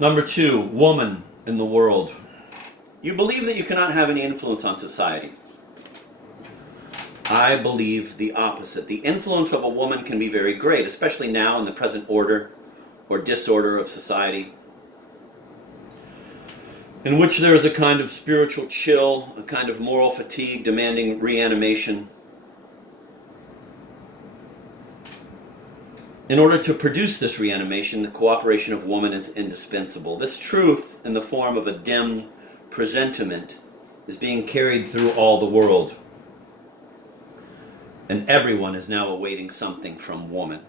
Number two, woman in the world. You believe that you cannot have any influence on society. I believe the opposite. The influence of a woman can be very great, especially now in the present order or disorder of society, in which there is a kind of spiritual chill, a kind of moral fatigue demanding reanimation. In order to produce this reanimation, the cooperation of woman is indispensable. This truth, in the form of a dim presentiment, is being carried through all the world. And everyone is now awaiting something from woman.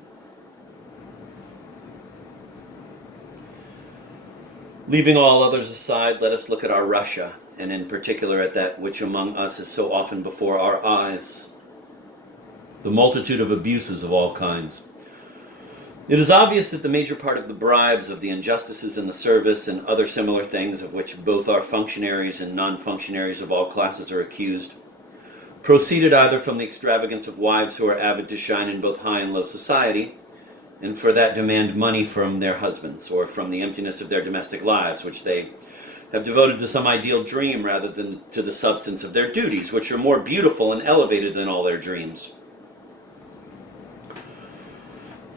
Leaving all others aside, let us look at our Russia, and in particular at that which among us is so often before our eyes: the multitude of abuses of all kinds. It is obvious that the major part of the bribes, of the injustices in the service, and other similar things of which both our functionaries and non-functionaries of all classes are accused, proceeded either from the extravagance of wives who are avid to shine in both high and low society, and for that demand money from their husbands, or from the emptiness of their domestic lives, which they have devoted to some ideal dream rather than to the substance of their duties, which are more beautiful and elevated than all their dreams.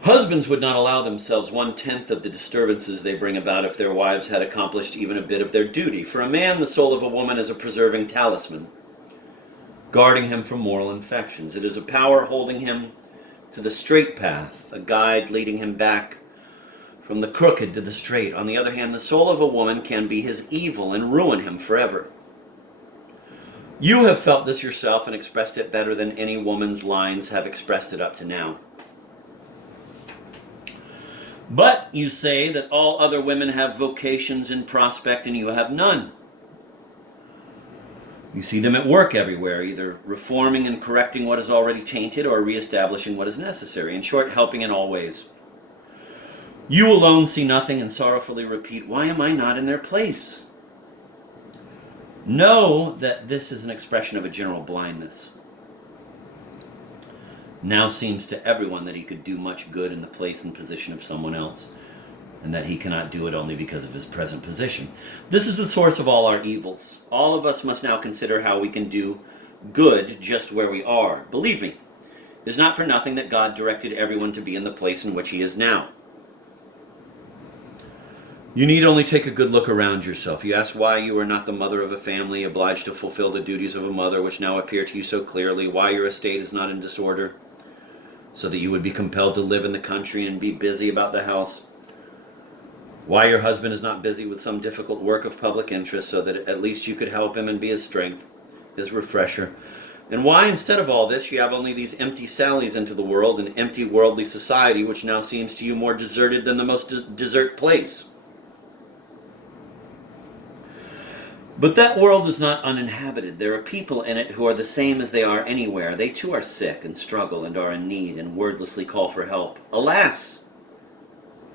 Husbands would not allow themselves 1/10 of the disturbances they bring about if their wives had accomplished even a bit of their duty. For a man, the soul of a woman is a preserving talisman, guarding him from moral infections. It is a power holding him to the straight path, a guide leading him back from the crooked to the straight. On the other hand, the soul of a woman can be his evil and ruin him forever. You have felt this yourself and expressed it better than any woman's lines have expressed it up to now. But you say that all other women have vocations in prospect and you have none. You see them at work everywhere, either reforming and correcting what is already tainted or reestablishing what is necessary. In short, helping in all ways. You alone see nothing and sorrowfully repeat, "Why am I not in their place?" Know that this is an expression of a general blindness. Now seems to everyone that he could do much good in the place and position of someone else, and that he cannot do it only because of his present position. This is the source of all our evils. All of us must now consider how we can do good just where we are. Believe me, it is not for nothing that God directed everyone to be in the place in which he is now. You need only take a good look around yourself. You ask why you are not the mother of a family, obliged to fulfill the duties of a mother which now appear to you so clearly, why your estate is not in disorder, so that you would be compelled to live in the country and be busy about the house, why your husband is not busy with some difficult work of public interest, so that at least you could help him and be his strength, his refresher, and why, instead of all this, you have only these empty sallies into the world, an empty worldly society which now seems to you more deserted than the most desert place. But that world is not uninhabited. There are people in it who are the same as they are anywhere. They too are sick and struggle and are in need and wordlessly call for help. Alas!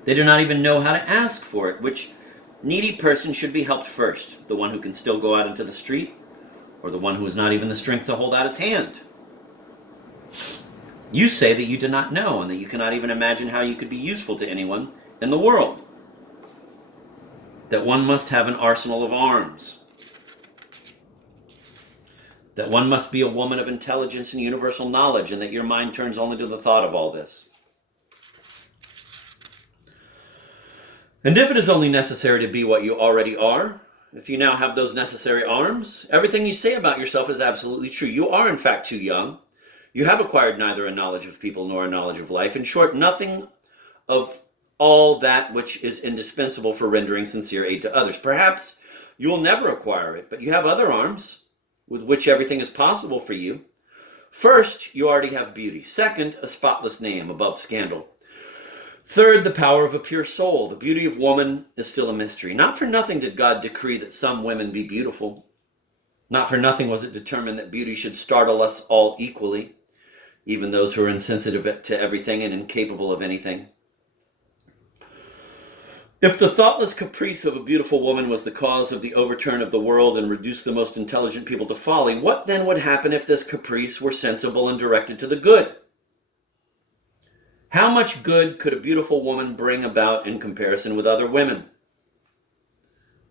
They do not even know how to ask for it. Which needy person should be helped first? The one who can still go out into the street, or the one who has not even the strength to hold out his hand? You say that you do not know, and that you cannot even imagine how you could be useful to anyone in the world. That one must have an arsenal of arms. That one must be a woman of intelligence and universal knowledge, and that your mind turns only to the thought of all this. And if it is only necessary to be what you already are, if you now have those necessary arms, everything you say about yourself is absolutely true. You are in fact too young. You have acquired neither a knowledge of people nor a knowledge of life. In short, nothing of all that which is indispensable for rendering sincere aid to others. Perhaps you will never acquire it, but you have other arms with which everything is possible for you. First, you already have beauty. Second, a spotless name above scandal. Third, the power of a pure soul. The beauty of woman is still a mystery. Not for nothing did God decree that some women be beautiful. Not for nothing was it determined that beauty should startle us all equally, even those who are insensitive to everything and incapable of anything. If the thoughtless caprice of a beautiful woman was the cause of the overturn of the world and reduced the most intelligent people to folly, what then would happen if this caprice were sensible and directed to the good? How much good could a beautiful woman bring about in comparison with other women?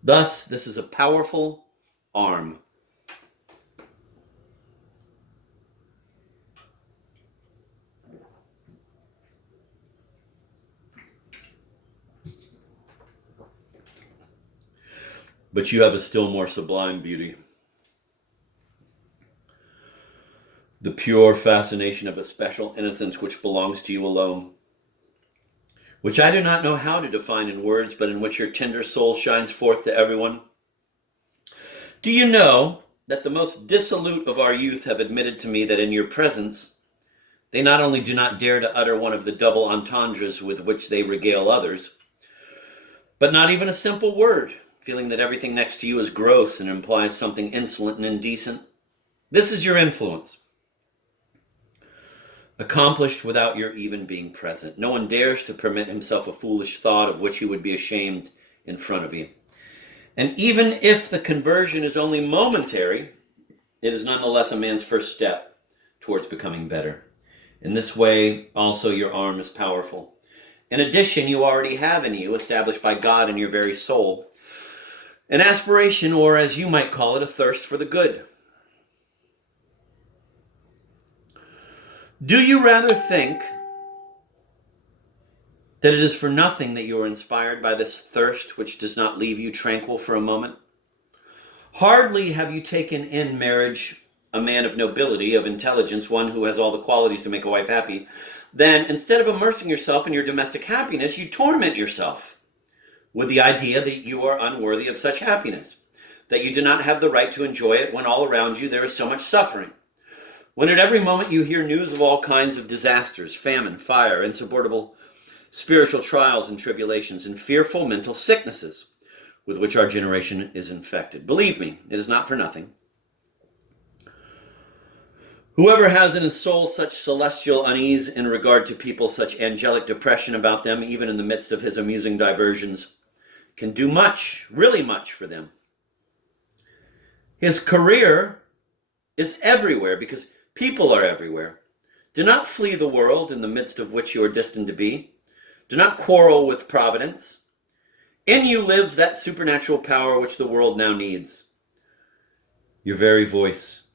Thus, this is a powerful arm. But you have a still more sublime beauty. The pure fascination of a special innocence which belongs to you alone, which I do not know how to define in words, but in which your tender soul shines forth to everyone. Do you know that the most dissolute of our youth have admitted to me that in your presence, they not only do not dare to utter one of the double entendres with which they regale others, but not even a simple word, feeling that everything next to you is gross and implies something insolent and indecent? This is your influence, accomplished without your even being present. No one dares to permit himself a foolish thought of which he would be ashamed in front of you. And even if the conversion is only momentary, it is nonetheless a man's first step towards becoming better. In this way, also, your arm is powerful. In addition, you already have in you, established by God in your very soul, an aspiration, or as you might call it, a thirst for the good. Do you rather think that it is for nothing that you are inspired by this thirst which does not leave you tranquil for a moment? Hardly have you taken in marriage a man of nobility, of intelligence, one who has all the qualities to make a wife happy, then instead of immersing yourself in your domestic happiness, you torment yourself with the idea that you are unworthy of such happiness, that you do not have the right to enjoy it when all around you there is so much suffering. When at every moment you hear news of all kinds of disasters, famine, fire, insupportable spiritual trials and tribulations, and fearful mental sicknesses with which our generation is infected. Believe me, it is not for nothing. Whoever has in his soul such celestial unease in regard to people, such angelic depression about them, even in the midst of his amusing diversions, can do much, really much for them. His career is everywhere because people are everywhere. Do not flee the world in the midst of which you are destined to be. Do not quarrel with Providence. In you lives that supernatural power which the world now needs. Your very voice,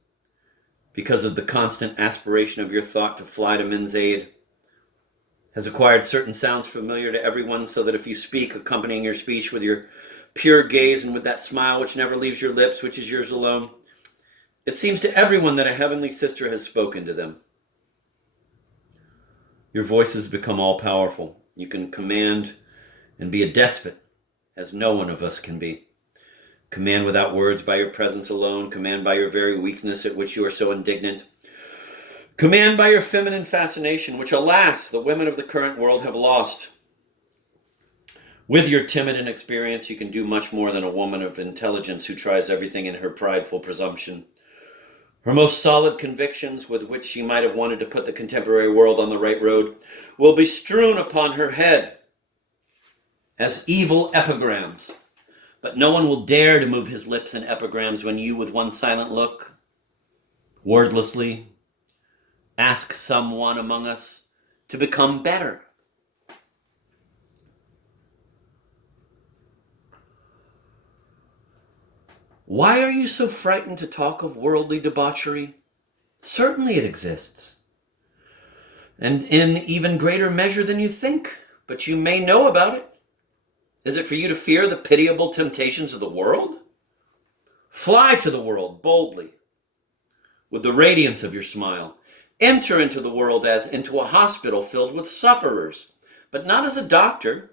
because of the constant aspiration of your thought to fly to men's aid, has acquired certain sounds familiar to everyone, so that if you speak, accompanying your speech with your pure gaze and with that smile which never leaves your lips, which is yours alone, it seems to everyone that a heavenly sister has spoken to them. Your voice has become all-powerful. You can command and be a despot, as no one of us can be. Command without words by your presence alone. Command by your very weakness at which you are so indignant. Command by your feminine fascination, which, alas, the women of the current world have lost. With your timid inexperience, you can do much more than a woman of intelligence who tries everything in her prideful presumption. Her most solid convictions, with which she might have wanted to put the contemporary world on the right road, will be strewn upon her head as evil epigrams. But no one will dare to move his lips in epigrams when you, with one silent look, wordlessly, ask someone among us to become better. Why are you so frightened to talk of worldly debauchery? Certainly it exists, and in even greater measure than you think, but you may know about it. Is it for you to fear the pitiable temptations of the world? Fly to the world boldly, with the radiance of your smile. Enter into the world as into a hospital filled with sufferers, but not as a doctor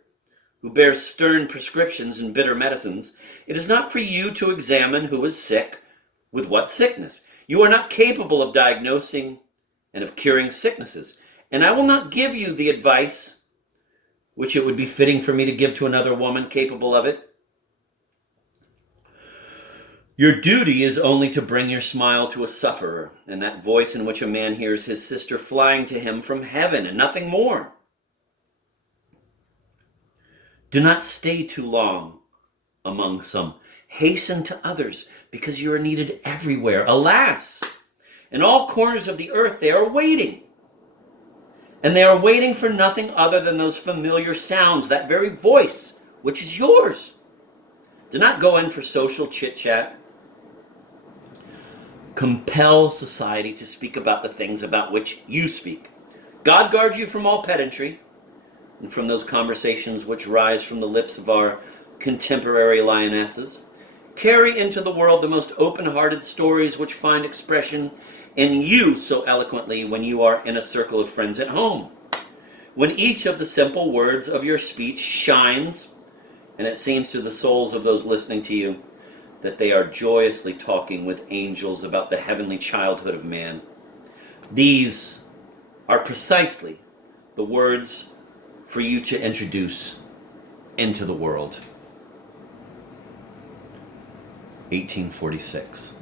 who bears stern prescriptions and bitter medicines. It is not for you to examine who is sick with what sickness. You are not capable of diagnosing and of curing sicknesses. And I will not give you the advice which it would be fitting for me to give to another woman capable of it. Your duty is only to bring your smile to a sufferer, and that voice in which a man hears his sister flying to him from heaven, and nothing more. Do not stay too long among some. Hasten to others, because you are needed everywhere. Alas, in all corners of the earth they are waiting. And they are waiting for nothing other than those familiar sounds, that very voice which is yours. Do not go in for social chit-chat. Compel society to speak about the things about which you speak. God guard you from all pedantry and from those conversations which rise from the lips of our contemporary lionesses. Carry into the world the most open-hearted stories which find expression in you so eloquently when you are in a circle of friends at home. When each of the simple words of your speech shines, and it seems to the souls of those listening to you that they are joyously talking with angels about the heavenly childhood of man. These are precisely the words for you to introduce into the world. 1846.